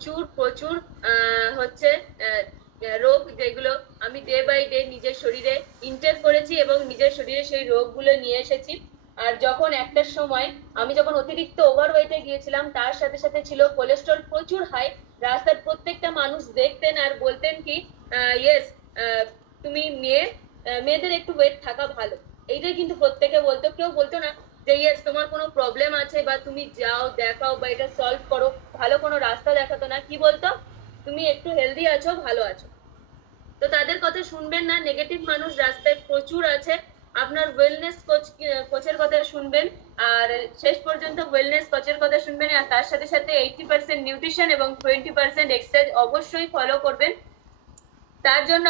প্রচুর প্রচুর হচ্ছে রোগ, যেগুলো আমি ডে বাই ডে নিজের শরীরে ইনটেক করেছি এবং নিজের শরীরে সেই রোগগুলো নিয়ে এসেছি। আর যখন একটা সময় আমি যখন অতিরিক্ত ওভারওয়েটে গিয়েছিলাম, তার সাথে সাথে ছিল কোলেস্ট্রল প্রচুর হাই। রাস্তার প্রত্যেকটা মানুষ দেখতেন আর বলতেন কি, ইয়েস, তুমি মেয়েদের একটু ওয়েট থাকা ভালো। এইটাই কিন্তু প্রত্যেকে বলতো, কেউ বলতো না যে ইয়েস তোমার কোনো প্রবলেম আছে বা তুমি যাও দেখাও বা এটা সলভ করো। ভালো কোনো রাস্তা দেখাতো না, কি বলতো, তুমি একটু হেলদি আছো, ভালো আছো। তো তাদের কথা শুনবেন না, নেগেটিভ মানুষ রাস্তায় প্রচুর আছে। আপনার ওয়েলনেস কোচের কথা শুনবেন, আর শেষ পর্যন্ত ওয়েলনেস কোচের কথা শুনবেন, আর তার সাথে সাথে 80% নিউট্রিশন এবং 20% এক্সারসাইজ অবশ্যই ফলো করবেন। তার জন্য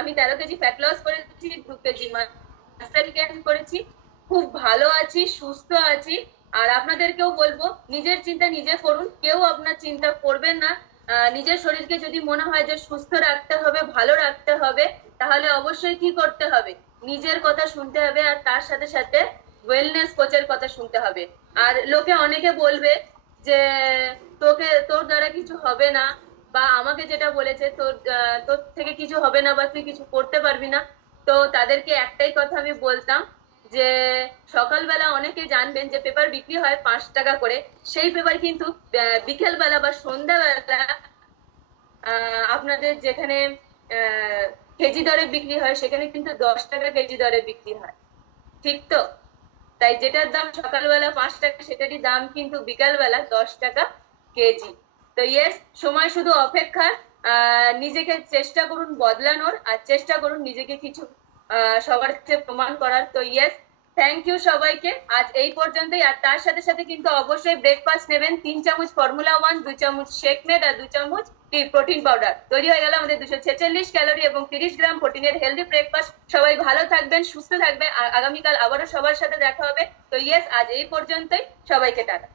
আমি 13 কেজি ফ্যাট লস করেছি, 2 কেজি মাসেল গেইন করেছি, খুব ভালো আছি, সুস্থ আছি। আর আপনাদেরকেও বলবো, নিজের চিন্তা নিজে করুন, কেউ আপনার চিন্তা করবেন না। নিজের শরীরকে যদি মনে হয় যে সুস্থ রাখতে হবে, ভালো রাখতে হবে, তাহলে অবশ্যই কি করতে হবে, নিজের কথা শুনতে হবে, আর তার সাথে সাথে ওয়েলনেস কোচের কথা শুনতে হবে। আর লোকে অনেকে বলবে যে তোর দ্বারা কিছু হবে না, বা আমাকে যেটা বলেছে তোর থেকে কিছু হবে না বা তুই কিছু করতে পারবি না। তো তাদেরকে একটাই কথা আমি বলতাম যে সকালবেলা অনেকে জানবেন যে পেপার বিক্রি হয় 5 টাকা করে, সেই পেপার কিন্তু বিকেল বেলা বা সন্ধ্যাবেলা আপনাদের যেখানে কেজি দরে বিক্রি হয়, সেখানে কিন্তু 10 টাকা কেজি দরে বিক্রি হয়, ঠিক তো? তাই যেটার দাম সকালবেলা 5 টাকা, সেটারই দাম কিন্তু বিকালবেলা 10 টাকা কেজি। তো ইয়েস, সময় শুধু অপেক্ষা। নিজেকে চেষ্টা করুন বদলানোর, আর চেষ্টা করুন নিজেকে কিছু সবার কাছে প্রমাণ করার। তো ইয়েস, থ্যাংক ইউ সবাইকে, আজ এই পর্যন্তই। আর তার সাথে সাথে কিন্তু অবশ্যই ব্রেকফাস্ট নেবেন, 3 চামচ ফর্মুলা 1, 2 চামচ শেকমেড আর 2 চামচ প্রোটিন পাউডার। তৈরি হয়ে গেল আমাদের 246 ক্যালোরি এবং 30 গ্রাম প্রোটিনের হেলদি ব্রেকফাস্ট। সবাই ভালো থাকবেন, সুস্থ থাকবেন, আগামীকাল আবারও সবার সাথে দেখা হবে। তো ইয়েস, আজ এই পর্যন্তই, সবাইকে টাটা।